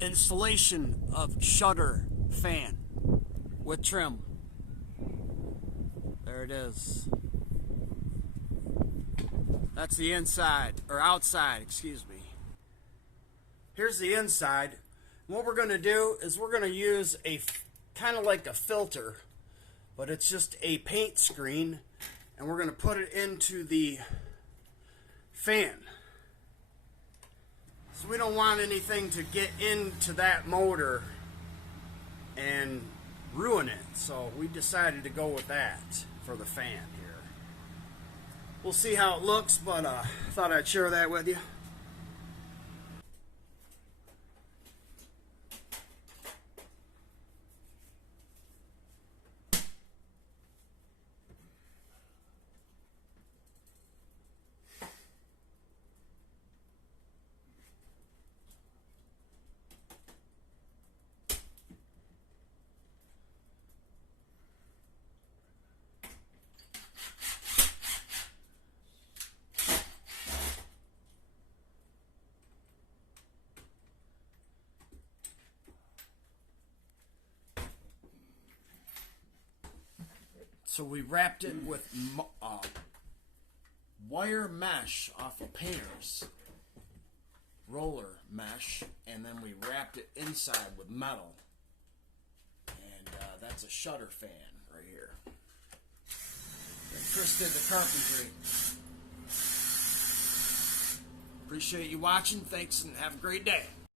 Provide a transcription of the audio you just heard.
installation of shutter fan with trim. There it is. That's the inside, or outside, excuse me. Here's the inside. What we're going to do is we're going to use a kind of like a filter, but it's just a paint screen, and we're going to put it into the fan. So we don't want anything to get into that motor and ruin it. So we decided to go with that for the fan here. We'll see how it looks, but thought I'd share that with you. So we wrapped it with wire mesh off of painters, roller mesh, and then we wrapped it inside with metal. And that's a shutter fan right here. And Chris did the carpentry. Appreciate you watching. Thanks and have a great day.